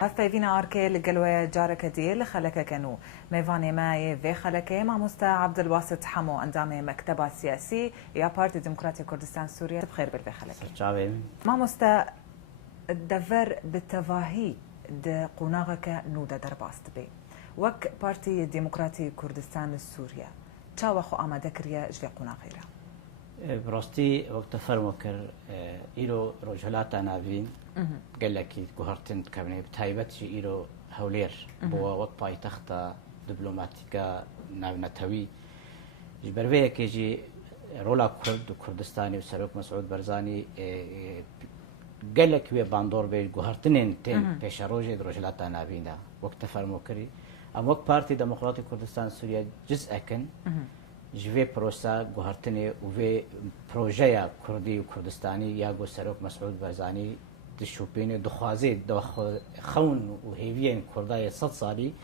هستا فينا اركي لقلوة جارك ديل خلك كانوا ميفاني ماي في خلك مع مستا عبد الواسط حمو اندامي مكتبة سياسي يا بارتي ديمقراطية كردستان سوريا بخير بالفي خلك مع مستا الدفر بالتفاهي د قناغك نودا درباست بي وك بارتي ديمقراطية كردستان السوريا تشاو خو اما دكريا جفي قناغيرا براستي وقت فرموكر إيرو رجلات نابين قال لك كهرتن كابني بتايبت إيرو هولير بوا وقت باي تختا دبلوماتيكا نابنتوي جبرويه كيجي رولا كرد وكردستاني وسروك مسعود برزاني قال لك بي باندور بي كهرتنين تين بيشاروجي رجلات نابينا وقت فرموكري ام وقت بارتي ديمقراطي كردستان سوريا جزء كن جوی پروسا گوهرتنی و وی پروژه کردی و کردستانی یا گو سروک مسعود برزانی دشوپین دخوازی خون و هیوین کردای 100 سالی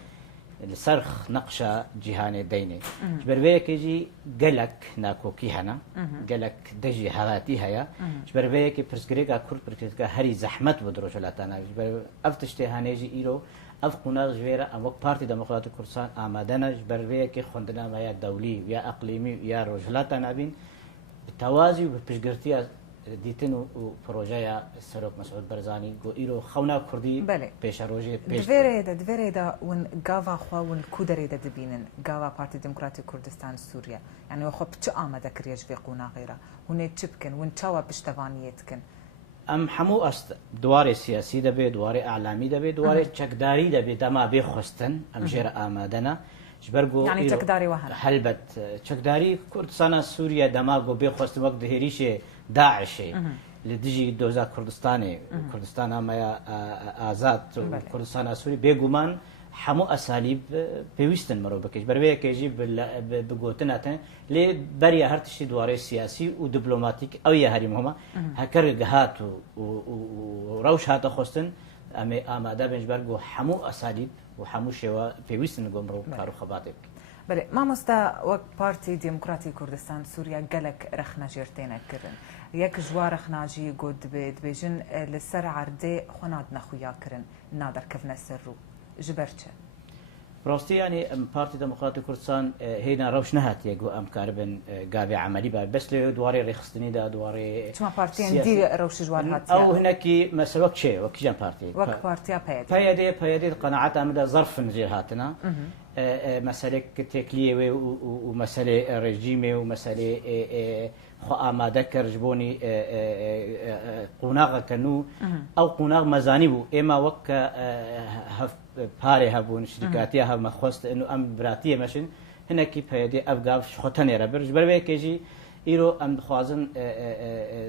لسرخ نقشه جهان دینه جبروی که جی گلک ناکوکی هنا گلک دجی حواتی هیا جبروی که پرسکری که کرد پرسکری که هری زحمت بدروش لاتانا جبر افتشته هنی جی ایرو اف قناغ جويرة ام وقت بارتي ديمقراطي كردستان آمادنا جبرويه كي خوندنا ما يا دولي يا اقليمي يا رجلات نابين بالتوازي وبالبشقرتيا ديتن وبروجايا سروك مسعود برزاني جو ايرو خونا كردي بيش روجي بيش دفيريدا ون غافا خوا ون كودريدا دبينن غافا بارتي ديمقراطي كردستان سوريا يعني وخو بتش آمادا كريج في قناغيرا هوني تشبكن ون تشاوا بشتفانيتكن ام حمو است دواري سياسي دبي دواري اعلامي دبي دواري تشكداري دبي دما بيخستن ام جير آمادنا جبرجو يعني تشكداري وهنا حلبت تشكداري كردستان سوريا دماغو بيخست وقت هيريش داعش لدجي دوزا كردستاني كردستان ما آزاد كردستان سوري بيغومان حمو اساليب بيوستن مرو بكش بربيه كيجي بغوتناتن لي بريا هرتشي دواري سياسي ودبلوماتيك او يا هري مهمه هكر جهات وروش هات خستن اماده بنجبرغو حمو اساليب وحمو شوا بيوستن غمرو كارو خباتك بله ما مستا وقت بارتي ديمقراطي كردستان سوريا قالك رخنا جيرتين كرن يك جوار خناجي قد بيجن لسر عردي خنادنا خويا كرن نادر كفنا سرو جبرتش براستي يعني بارتي ديمقراطي كردستان هنا روش نهات يجو ام كاربن قابي عملي بس له دواري رخصتني دا دواري شما بارتي دي روش جوار هات او هناكي مثلا وقت شيء وقت جان بارتي وقت بارتي بايدي قناعات امدا ظرف نجير هاتنا مسألة تكلية ومسألة رجيمة ومسألة خو آماده کر جبونی قناغ کنو او قناغ مزانی بو اما وک هف پاره هبون شرکاتی ها مخواست انه ام براتیه مشن هنا کی پیدی افغاف شختن ربر جبر کیجی ایرو ام خوازن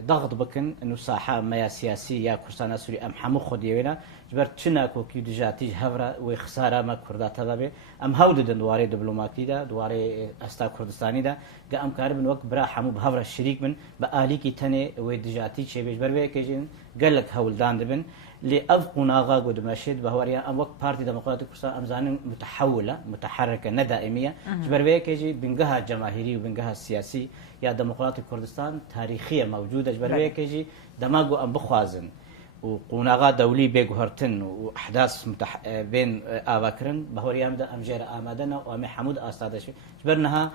ضغط بکن انه ساحه ما سیاسی یا کردستان سوری ام حمو خودیوینا جبر چنا کو کی دجاتی هفرا و خساره ما کردا تبه ام هود دواري دبلوماتي دا دواري استا كردستاني دا ام كاربن وقت برا حمو بهفرا الشريك من بالي كي تني و دجاتی چه بيج بربه كيجن قالك هولدان دبن لأفقنا قد مشيد بهوريا ام وقت بارتي ديمقراطي كردستان امزان متحوله متحركه ندائميه جبر كيجي بنجها جماهيري وبنجها سياسي يا ديمقراطي كردستان تاريخيه موجوده جبر كيجي دماغو ام بخوازن وقناغا دولي بيغهرتن واحداث بين اباكرن بهوريا ام جير امادنا وام حمود استادش جبرنها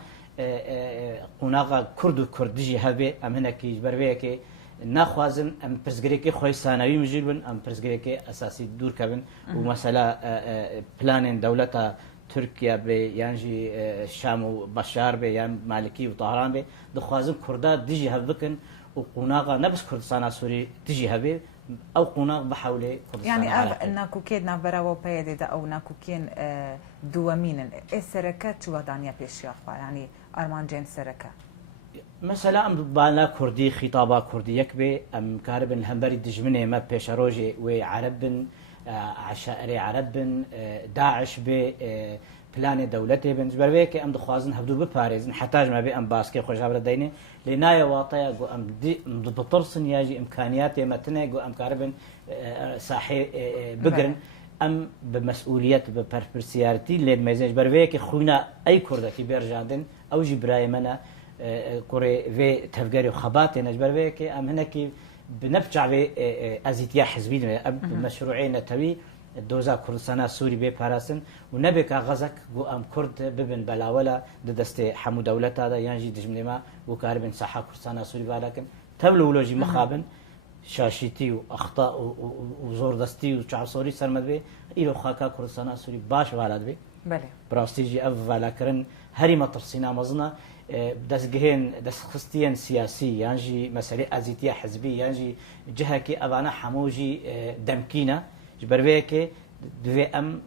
قناغا كردجي هبه ام هناك جبر كي ناخوازن ام برزگريكي خوي ثانوي مجيبن ام برزگريكي اساسي دور كبن ومساله بلانين دولتا تركيا بي يانجي شام وبشار بي يان مالكي وطهران بي دخوازن كردا ديجي هبكن وقناغا نفس كردستان سوري تجي هبه او قناغ بحوله كردستان يعني انكو كيدنا براو بيدي دا او ناكو كين دوامين السركات شو دانيا بيشياخ يعني ارمان جين سركه مثلا ام بالا كردي خطابه كردي يكبي ام كاربن الهمبري دجمنه ما بيشاروجي وعربن عشائري عربن داعش ب بلان دولتي بالنسبه بك ام دخوازن هبدو بباريزن حتى ما بي ام باسكي خوجابر ديني لنايا واطيا جو ام دي بطرسن ياجي امكانيات متنا جو ام كاربن صاحي بقرن ام بمسؤوليه ببرسيارتي لين ميزاج بربيك خونا اي كرده كي بيرجادن او جبراي منا كوري في تفجير وخبات نجبر بك أم هناك بنفجع في أزيتيا حزبي مشروعين نتوي دوزا كردستان سوري بي باراسن ونبك غزك جو أم كرد ببن بلاولا دست حمو دولت هذا ينجي دجمنما وكاربن صحة كردستان سوري ولكن تبلولوجي مخابن شاشيتي واخطاء وزور دستي وشعب سوري سرمد بي إلو خاكا كردستان سوري باش والد بي بله براستيجي أفلا كرن هري مطر سينا مزنا دس جهين دس خستيان سياسي يعني مسألة أزيتية حزبية يعني جهة كي أبانا حموجي دمكينا جبربيك دوی ام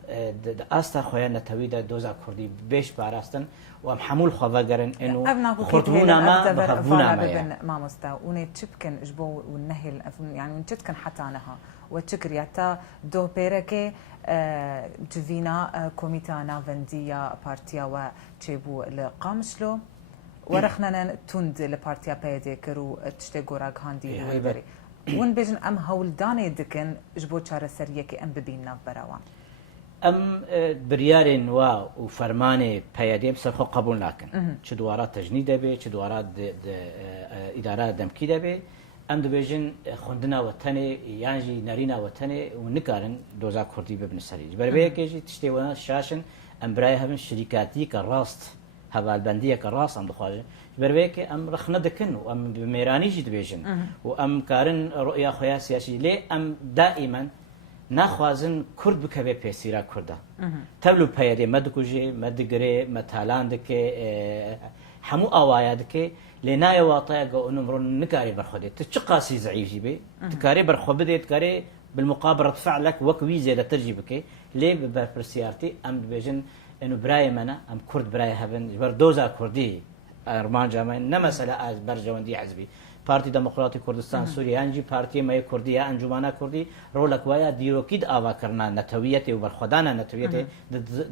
داستر خویان نتویده دوزا کردی بیش باراستن و ام حمول خوابگرن اینو خورتونا ما بخبونا ما مستا ونه تشبكن اجبو والنهل يعني ونشتكن حتى عنها وتشكرياتا دو بيركي جفينا كوميتانا فنديا بارتيا وتشيبو لقامشلو ورخنا تند لبارتيا بيدي كرو تشتي غوراغ هاندي ويبري ون بيجن ام هولداني دكن جبو چاره سريه كي ام ببينا براوان ام بريارين و فرمانه پیادي بسخو قبول ناكن چه دوارات تجنيد به چه دوارات اداره دمكي به ام دبيجن خوندنا وطني يعني نارينا وطني ونكارن دوزا كردي ببن سري بربيه كيجي تشتي وانا شاشن ام براي هبن شركاتي كراست هبال بنديه كراست ام دخواجه بربيك ام رخنا دكن وام بميراني جد بيجن وام كارن رؤيا خويا سياسي لي ام دائما ناخوازن كرد بكبه بيسيرا كردا تبلو بيدي مدكوجي مدغري متالاندك حمو اوايادك لناي واطيق انمر نكاري برخدي تشقاسي زعيف جيبي تكاري برخو بديت كاري بالمقابله فعلك وكوي زياده ترجيبك لي ببرسيارتي ام بيجن انه براي منا ام كرد براي هبن بردوزا كردي ارمان جامع نمسألة از برجواندی حزبی پارتی دموکراتی کردستان سوریه انجی پارتی مای کردی انجمنا کردی رولک ویا دیروکید آوا کرنا نتویت و برخدانا نتویت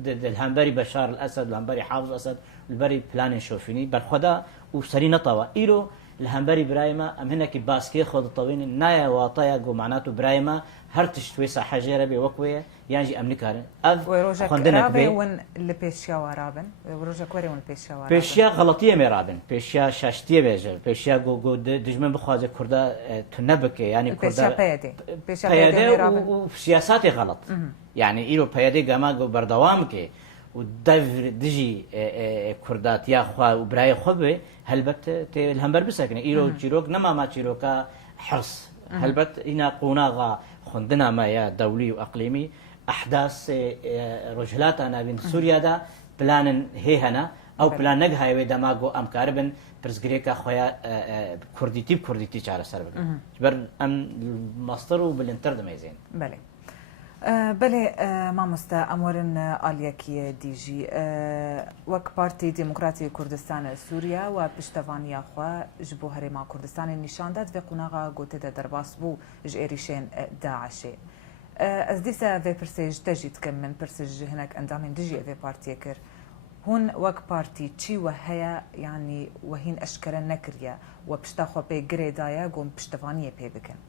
الهمبري بشار الاسد الهمبري حافظ اسد البري بلان شوفيني برخدا وسري نطوا ايرو الهمبري برايما ام هناك باسكي خود طوين نايا واطيا جو معناته برايما هرتش تويسا حجره بي وكويه يانجي امنيكار اف خندنك بي ون اللي بيشيا ورابن وروجا كوري ون بيشيا ورابن بيشيا غلطيه ميرابن بيشيا شاشتيه بيجر بيشيا جو دجمن بخوازه كردا تنبك يعني كردا بيشيا بيدي وسياساتي غلط يعني ايرو بيدي جما جو بردوامك ودفر دجي كردات يا خوا وبراي خبه هلبت الهمبر بسكن ايرو جيروك نما ما جيروكا حرص هلبت هنا قوناغا خندنا ما يا دولي واقليمي احداث رجلات انا بين سوريا دا بلان هي هنا او بلان نجها وي دماغو ام كاربن برزغريكا خويا كرديتي چاره سر بر ام ماستر وبالانتر دميزين بله بله ما مستا امورن آلیکی دیجی وک پارتی دموکراتی کردستان سوریا و پشتوانی خوا جبو هرما کردستان نشان داد و قناغا گوته درباس بو جئریشن داعشه از دیسا و پرسیج تجید کم من پرسیج هناك اندامن دیجی و پارتی کر هون وک پارتی چی و هيا يعني وهين اشکر نکریا و پشتاخو به گریدایا گم پشتوانی پی بکن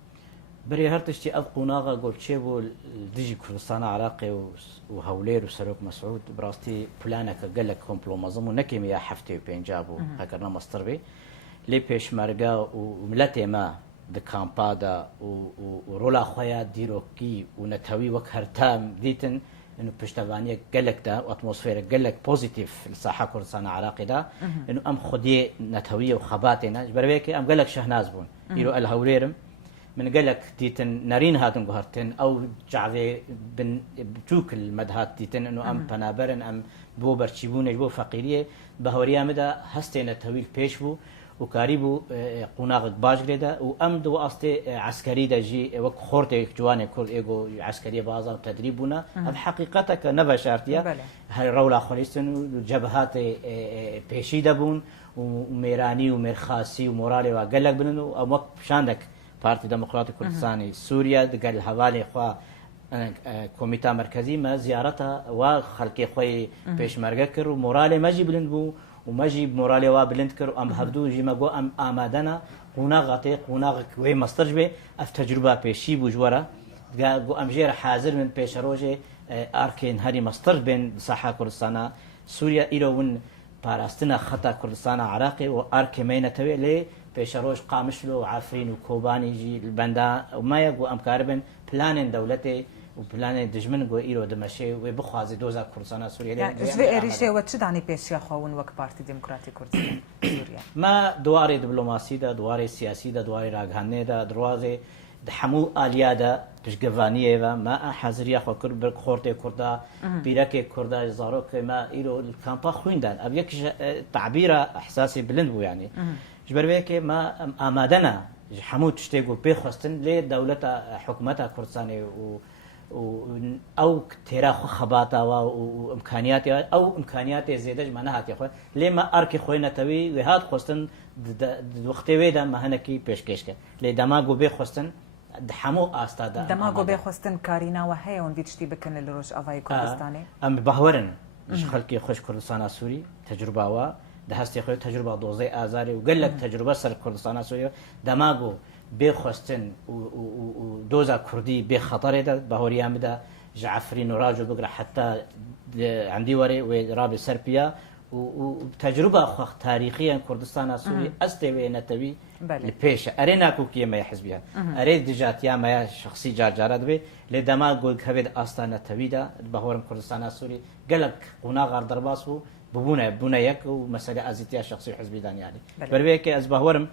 بري هرتشتي أذقوا ناغا قول شيبو ديجي كردستان عراقي وهولير وسلوك مسعود براستي بلانك قال لك كومبلو مظلم ونكيم يا حفتي وبينجابو هكذا مصدر بي لي بيش مرقا وملتي ما دكامبادا ورولا خويا ديروكي ونتوي وكهرتام ديتن انه بشتغانيه قال لك دا واتموسفير قال لك بوزيتيف الساحه كردستان عراقي دا انه ام خدي نتويه وخباتنا جبربيكي ام قال لك شهناز بون يرو الهوليرم من قال لك تيتن نارين هاتن قهرتن او جعفي بن بتوك المدهات تيتن انه ام بنابرن ام بو برشيبون بو فقيريه بهوريا مدى هستين تويل بيشبو وكاريبو قناغ باج ريدا وام دو اصتي عسكري دجي وك خورتي جواني كل ايجو عسكريه بازا تدريبنا بحقيقتك نبا شارتيا هاي رولا خليستن جبهات بيشيدبون وميراني ومرخاسي ومورالي وقال لك بنو ام وك شاندك بارتي ديمقراطي كردستاني سوريا قال الحوالي خوا كوميتا مركزي ما زيارتها وخلقي خوي بيشمرقه كر ومورالي ماجي بلند بو وماجي بمورالي وا بلند كر ام هبدو جيما جو ام امادنا قناغتي قناغ وي مسترجبه اف تجربه بيشي بوجوره جو ام جير حاضر من بيشروجي اركين هاري مستر بين ساحه كردستان سوريا ايرون پاراستنا خطا كردستان عراقي واركمينه توي لي بيشروش قامشلو وعافرين وكوباني جي البندا وما يقو امكاربن بلان دولتي وبلان دجمن قو ايرو دمشي وبخوازي دوزا كردستان سوريا يعني جوي اريشي وتشدعني بيش يا خوون وك بارتي ديمقراطي كردستان سوريا ما دواري دبلوماسي دا دواري سياسي دا دواري راغهاني دا دروازي دحمو آليادا بشجفانية ما حزريا خو كرد برك خورتي كردا بيرك كردا زاروك ما إيرو الكامبا خوين دان أبيك تعبير إحساسي بلند بو يعني جبر بيك ما آمادنا حمو تشتغل بيخوستن لدولة حكومتها كردستاني أو ترى خباتا وإمكانيات أو إمكانيات زيادة معناها تيخو لما أركي خوينا توي وهاد خوستن وقت ويدا ما هنكي بيشكشك لدماغو بيخوستن دحمو استاد دماغو بيخوستن كارينا وهي وندي تشتي بكن للروج افاي كردستاني ام بهورن خلقي خوش كردستان سوري تجربه وا دهستي خو تجربه دوزي ازاري وقال لك تجربه سر كردستان سوري دماغو بيخوستن ودوزا كردي بخطر ده بهوري امدا جعفرين وراجو بقرا حتى عندي وري ورابي سربيا وتجربه خ تاريخيا كردستان سوري استوي نتبي البيش ارينا كوكيه ما يحزبها اريد دجات يا ما شخصي جارجارات بي لدما قول كبد استانه تبيدا بهورم كردستان سوري قالك قنا غار درباسو ببونا يك ومساله ازيتيا شخصي حزبي دان يعني بربيك از بهورم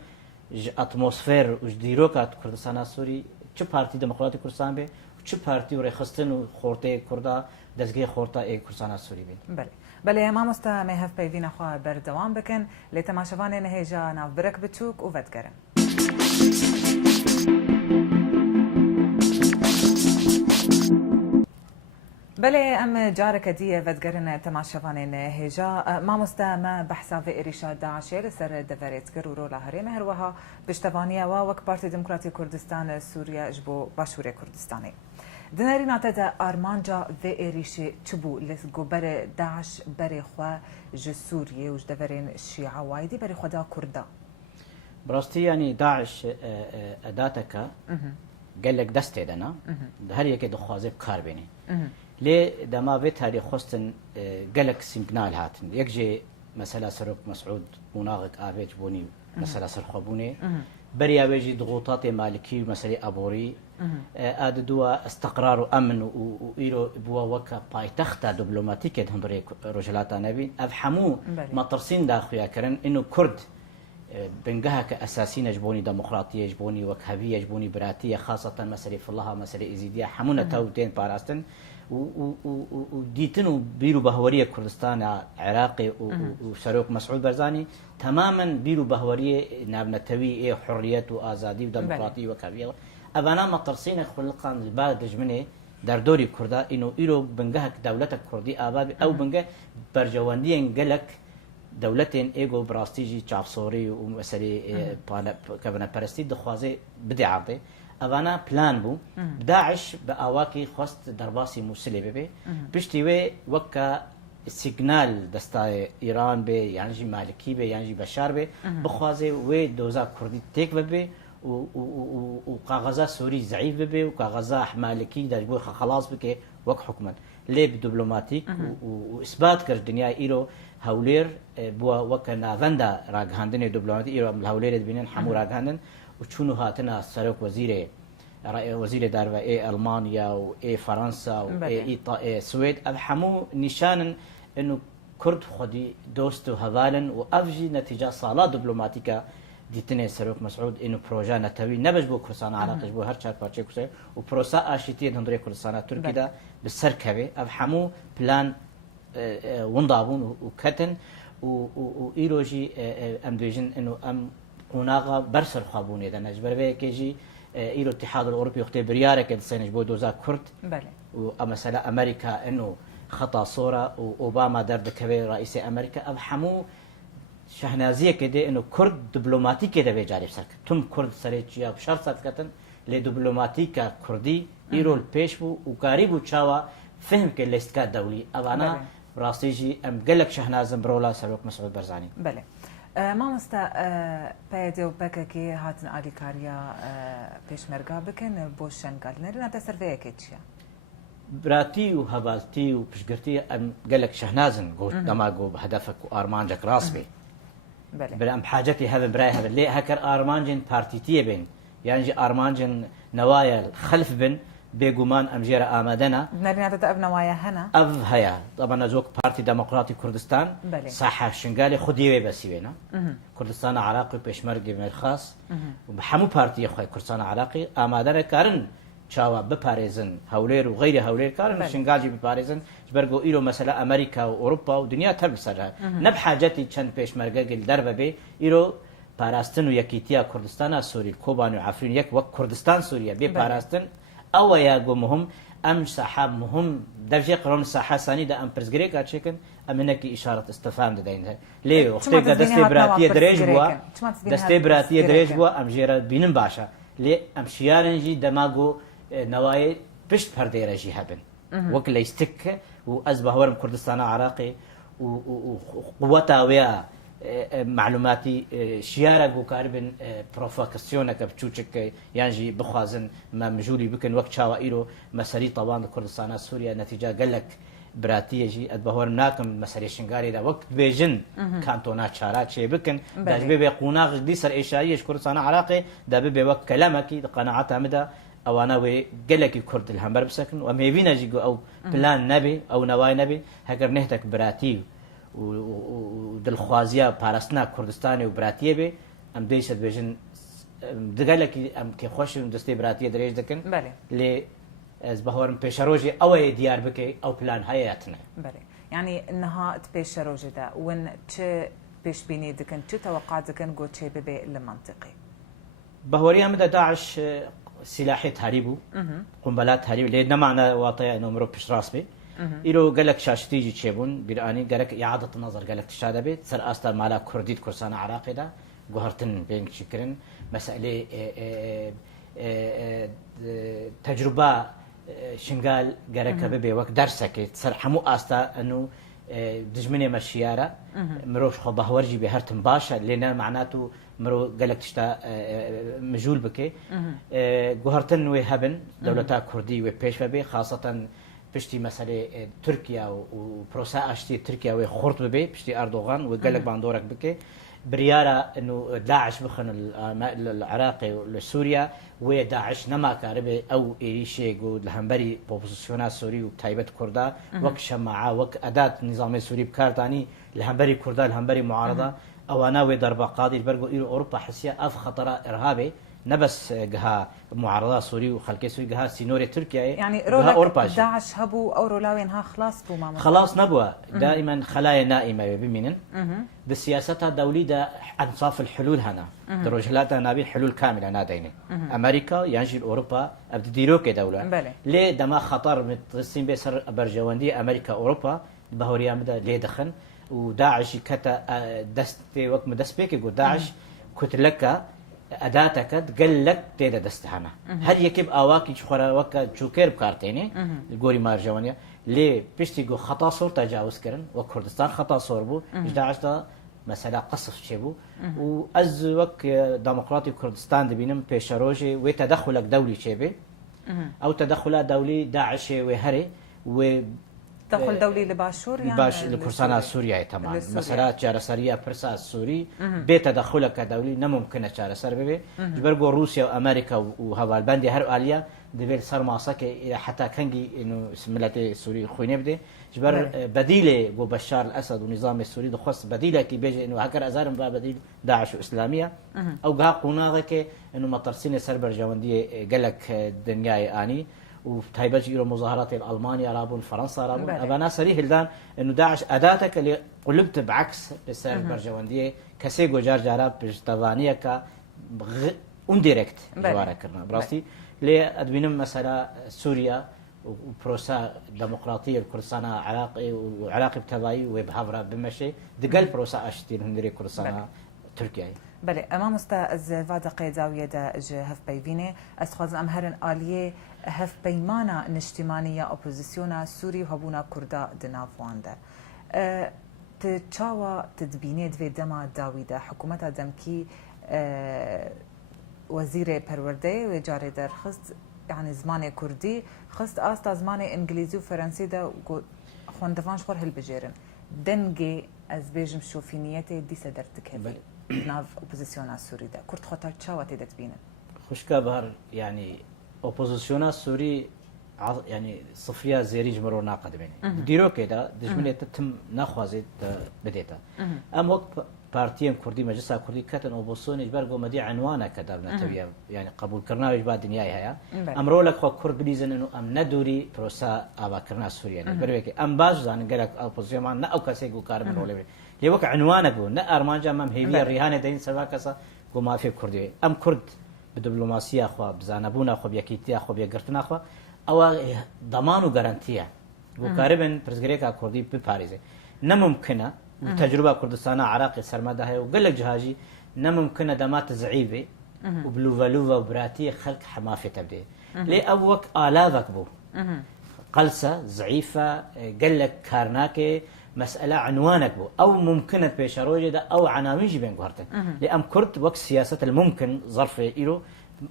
اتموسفير وجديروكات كردستان سوري چه بارتي ديمقراطي كردستان بي چه بارتي ورخصتن وخورتي كردا دزگي خورتا اي كردستان سوري بي بله ما مستا ما هف بيفينا خوا بردوام بكن لتماشوان نهيجا ناف برك بتوك وفتقرن بله ام جارك دي فتقرن تماشوان نهيجا ما مستا ما بحثا في إرشاد داعش لسر دفريت كرورو لاهري مهروها بشتفانيا ووك بارتي ديمقراطي كردستان سوريا جبو باشوري كردستاني دنارينا تدا أرمانجا في إريشي تبو لسقو بري داعش بري خوا جسوريا وج دفرين الشيعة وايدي بري خوا دا كردا براستي يعني داعش أداتك قال لك دستي دنا هر يكي دخوازي بكار بيني ليه دما في تاريخ خستن قال لك سيجنال هاتن يكجي مسألة سرق مسعود مناغق آبيج بوني مسألة سرخبوني بريا بيجي ضغوطات مالكي ومسألة أبوري أددوا استقرار وأمن وإيرو بوا وكا بايتختا دبلوماتيكية هندري رجلاتا نبي أفحمو مطرسين داخويا كرن إنه كرد بنجها كأساسين يجبوني ديمقراطية يجبوني وكهبية يجبوني براتية خاصة مسألة في الله مسألة إزيدية حمونا توتين باراستن وديتنو بيرو بهورية كردستان عراقي وشروق مسعود برزاني تماما بيرو بهورية نابنتوي إيه حرية وآزادي وديمقراطية وكهبية أبانا مطرسين خلقان البلد جمني در دوري كردا إنه إيرو بنجها دولتك كردي آباد أو بنجه برجواندين جلك دولتين إيجو براستيجي شابسوري ومسألة كابنا برستي دخوازي بدي عرضي أبانا بلان بو داعش بأواكي خست درباسي مسلي ببي بشتوي وكا سيجنال دستا إيران بي يعني جي مالكي بي يعني جي بشار بي بخوازي وي دوزا كردي تيك ببي وكاغزا سوري ضعيف ببي وكاغزا مالكي دجبو خلاص بكي وك حكما ليه بدبلوماتيك واثبات كر الدنيا ايرو هولير بوا وك نافندا راغاندن دبلوماتي ايرو الهولير بينن حمو راغاندن وشنو هاتنا سرق وزير دار اي المانيا واي فرنسا واي السويد ابحمو نشان انه كرد خدي دوستو هذالن وافجي نتيجه صالات دبلوماتيكا ديتني سروق مسعود انه بروجا نتوي نبج بو كرسان علاقه بو هر چار پارچه كسه و بروسا اشتي هندري كرسان تركي دا بالسركبه افحمو بلان وندابون وكتن وايروجي ام دوجن انه ام قناغه برسر خابوني دا نجبر به كيجي ايرو الاتحاد الاوروبي وقت برياره كد سنج بو دوزا كرد بله ومثلا امريكا انه خطا صوره واوباما درد كبير رئيس امريكا افحمو شهنازيه كده انه كرد دبلوماتيك كده بيجاري سرك تم كرد سريتشيا بشرط سكتن لدبلوماتيكا كردي ايرو البيشبو وقاريبو تشاوا فهم كليستكا دولي ابانا راستيجي ام قالك شهنازم برولا سروق مسعود برزاني بله ما مستا بايدو بككي هاتن اليكاريا بيشمرغا بكن بوشن قالنا رنا تسرفيه كيتشيا براتی و هەباستی و پشتگرتی ئەم گەلک شەهنازن گۆ دەماگۆ هەدەفك و ئارمانجێک ڕاست بێ بەرەم حاجەتی هەبێ برای هەبێت لێ هەکەر ئارمانجین پارتیتیە بێن یانجی ئارمانجین نەوایە خەلف بن بێگومان ئەم ژێرە ئامادەنا نەریناتە ئەو نەوایە هەنا ئەو هەیە طبعا زۆک پارتی دموکراتی کوردستان ساحە شنگالی خودیوێ بەسیوێنە کوردستان عراقی و پێشمەرگی مێرخاس هەموو پارتیە خۆی کوردستان عراقی ئامادەرە کارن چاوە بپارێزن هەولێر و غیری هەولێر کارن شنگاجی بپارێزن بەرگۆ ئیرۆ مەسەلا ئەمریکا و ئەوروپا و دنیا تەر بسەرە نەب حاجەتی چەند پێشمەرگەگەل دەربە بێ ئیرۆ پاراستن و یەکیتیا کوردستانە سووری کۆبان و عەفرین یەک وەک کوردستان سووریە بێ پاراستن ئەوە یاگۆ مهم ئەم ساحە مهم دەژێ قڕۆن ساحە سانیدا ئەم پرزگرێکا چێکن ئەمنەکی ئیشارەت استفام دەدەین لێ وەختێکدا دەستێ براتیە درێژ بووە دەستێ براتیە درێژ بووە ئەم ژێرە بینم باشە لێ ئەم شیارنجی دەماگۆ نەوایە پشت پەردێرەژی هەبن وەک لەیستکە و ئەس بەهۆرم کوردستانە عراقی و قووەتاوەیە معلوماتی شیارە گوکار بن پرۆفۆکسیۆنەکە بچووچکە یانژی بخوازن مەمژوری بکەن وەک چاوە ئیرۆ مەسەری تەوان کوردستانە سووریا نەتیجا گەلک براتیەژی ئەت بەهۆرم ناکەم مەسەری شنگاریدا وەک بێژن کانتۆنا چارا چێ بکەن دەبێ بێ قوناغی سەر ئێشاییش کوردستانە عراقی دەبێ بێ وەک کەلەمەکی قەنەعەتامدا ئەوانە وێ گەلێکی کورد هەمبەر بسەکن و مێبینەژی گو ئەو پلان نەبێ ئەو نەوای نەبێ هەگەر نێتێک براتی و دڵخوازیە پاراستنا کوردستانی و براتیە بێ ئەم دەیشت بێژن دگەلێکی ئەم کێخۆشی و دەستی براتیە درێژ دەکەن لێ ئەس بەهۆرم پێشەڕۆژی ئەوەیە دیار بکەی ئەو پلان هەیەتنە یعنی نەهات پێشەڕۆژەدا ون چ پێشبینی دکن چ تەوەقع دکن گۆچێ ببێ لە منطقی بەهۆری ئەمەدا داعش سلاحی تاری بوو قنبلات تاری لێ نەمانە واتەیە ئەنۆمرۆ پشتڕاست بێ ئیرۆ گەلک شاشتیجی چێبوون بیرانی گەرەک ئیعادەت نەزەر گەلک تشا دەبێت سەر ئاستا مالا کوردیت کوردستانە عراقیدا گوهرتن بێنگچیکردن مەسئلێ تەجروبە شنگال گەرەکە ببێ وەک دەرسەکەیت سەر هەموو ئاستا ئەنو دژمنێ مەشیارە مرۆژ خۆ بەهوەرجی بێ هەرتم باشە لێنە معنات و مرۆ گەلک تشتا مژول بکێ گوهرتن وێ هەبن دەوڵەتا کوردی وێ پێش بێ خاصەتەن پشتی مەسەلێ تورکیا و پرۆسا ئاشتی تورکیا وێ خورد ببێ پشتی ئەردۆغان و گەلک باندۆرەك بکێ بریارە داعش بخن العراقی و لە سووریا وێ داعش نەماکارە بێ ئەو ئێریشێک و لە هەمبەری پۆپۆزیسیۆنا سووری و تایبەت کووردا وەک شەماعە وەک ئەدات نیزامی سووری بکاردانی لە هەمبەری کووردا لە هەمبەری معارەدا ئەوانە وێ دەربەقادی بەرگۆ ئیر ئەوروپا حسیە ئەف خەتەرە ئێرهابێ نەبەس گەها معارەدا سووری و خەڵکی سووری گەها سینۆری تورکیایە یعنی ڕۆڵ داعش هەبوو ئەو ڕۆلاوێنها خلاص بوو مامۆستا خلاص نەبووە دائما خەلایە نائیمەوێ ببینن بسیاسەتا دەولیدا ئەنصاف الحلول هەنا دڕۆژهلاتا نابی حلول کاملە نادەینێ ئەمریکا یانژی ئەوروپا ئەب دیرۆکێ دەوڵە لێ دەما خەتەر مترسیم بێ سەر بەرژەوەندی ئەمریکا ئەوروپا بەهۆریاندا لێ دەخن و داعشی کەتە دەستێ وەک دەست پێکێ گو داعش کوتلەکە ئەداتەکەت گەلک تێدە دەستهانە هەر یەکێ ئاواکی خۆراوەکە چووکێر بکارتێنێ گۆری مارژەوەنیە لێ پشتی گو خەتا سۆر تەجاوزکردن وە کوردستان خەتا سۆر بوو داعشدا مەسەلا قەسف چێبوو و ئەز وەک دموکراتی کوردستان دەبینم پێشەڕۆژێ وێ تەدەخولەک دەولی چێبێ ئەو تەدەخولا دەولی داعشێ وێ هەرێ وێ دخل دولي لباشور يعني باش لكورسانا سوريا تماما مسألة جارسرية برسا السوري بيت تدخلك دولي نممكن جارسر ببي جبرجو روسيا وأمريكا وهوالبندي هر آلية دبل صار ماسك حتى كنجي إنه ملتي السوري خويني بدي جبر بديله جو بشار الأسد والنظام السوري دخص بديله كي بيجي إنه هكر أزارم بديل داعش وإسلامية أو جها قناعك إنه مطرسين سربر جواندية قالك الدنيا آني وتايبج إلى مظاهرات ألمانيا رابون فرنسا رابون أبانا صريح الآن إنه داعش أداتك اللي قلبت بعكس السر برجواندية كسيجو جار جارب بجتوانية ك انديركت جوارا كرنا براستي لي أدبينم مثلا سوريا وبروسا ديمقراطية الكردستان عراقي وعراقي بتبعي وبهافرا بمشي دقل بروسا أشتين هندري كردستان تركيا بله امام استاذ فادقي زاويه دا هف بيفيني استخاز امهرن اليه هف بيمانا نشتمانيه اوبوزيسيونا سوري وهبونا كردا دنافواندا تشاوا تدبيني دوي دما داويدا حكومه دمكي وزير پرورده و جاره درخست يعني زماني كردي خست آستا زماني إنجليزي وفرنسي دا خوندفانش خور هالبجيرن دنجي از بيجم شوفينيتي دي سدرتك هبي ناف اوبوزيسيون السوري دا كرت خطر تشاوتي دا تبينن خشكا بهر يعني اوبوزيسيون السوري يعني صفريا زيري جمرو ناقد بيني ديرو كده دجمني تتم نخوازي بديتا ام وقت بارتيم كردي مجلس كردي كتن اوبوزيسيون اجبر مدي عنوانه كده نتبيا يعني قبول كرنا بعد دنياي هيا امرو لك خو كرد بليزن انه ام ندوري بروسا ابا كرنا سوريا بربك ام باز زان قالك اوبوزيسيون ما او كاسيغو كاربن ولا لي وك عنوانه بو نا ارمانجا مم هي ريهانه دين سباكسا وما في كردي ام كرد بدبلوماسيه اخو بزانبونا اخو بيكيتي اخو بيغرتنا اخو او ضمان وغارانتيا وكاربن برزغريكا كردي بباريزه نممكنه تجربه كردستان عراقي سرمده هي وقال لك جهاجي نممكنه دمات زعيبه وبلوفالوفا وبراتي خلق حمافه تبدي لي اوك الافك بو قلسه ضعيفه قال لك كارناكي مساله عنوانك بو او ممكنه بيشروجه او عناوين بين قهرتن لام كرت وقت سياسه الممكن ظرف إيرو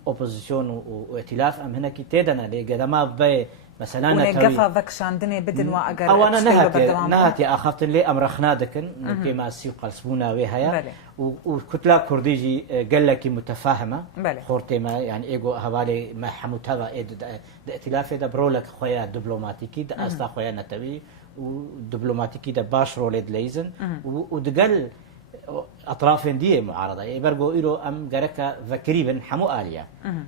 اوبوزيسيون وائتلاف ام هنا كي تيدنا لي قدما بي مثلا ونقفا فكشان دني بدن واقر او انا نهاتي اخفت لي امر خنادكن كما سيو قلسبونا وهيا وكتله كرديجي قال لك متفاهمه خورتي ما يعني ايجو حوالي ما حموت هذا ائتلاف ده برولك خويا دبلوماتيكي ده استا خويا نتوي ودبلوماتيكي ده باش رولد ليزن ودقل اطراف دي معارضه يبرقوا إيرو ام جركا فكريبن حمو اليا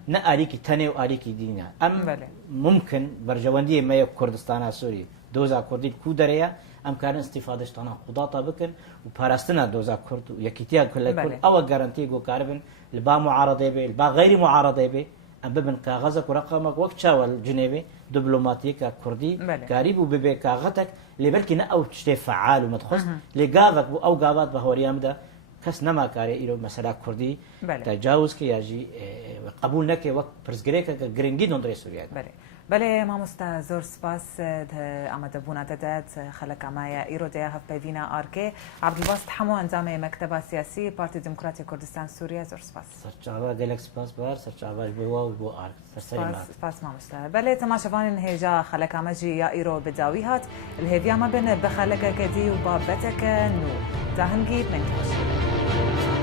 نا اليكي تاني واليكي دينا ام ممكن برجوانديه ما كردستان سوري دوزا كردي كودريا ام كان استفاده شتانا قضاطا بكن وبارستنا دوزا كرد ويكيتيا كل او جارانتي جو كاربن البا معارضه به البا غير معارضه به ام ببن كاغزك ورقمك وقتشا والجنيبي دبلوماتيكا كردي قريب وببي كاغتك اللي بلكي او تشتي فعال ومدخص لقاضك او قاضات بهوريام ده كس نما كاري إلو مسألة كردي تجاوز كي يجي قبول نكى وقت برزجريكا جرينجي نندري سوريا بله ما مستا زور سپاس آمده بونا دادت خلق عمایا ایرو دیا هف بیوینا آرکه عبدالباسط حمو انجام مکتب سیاسی پارتی دموکراتی کردستان سوریه زور سپاس سرچاوا گلک سپاس بار سرچاوا بوا و بو آرک سپاس ما مستا بله تماشاوان هجا خلق عمجی یا ایرو بداوی هات الهیویا ما بین بخلق کدی و بابتک نو دهنگی من توش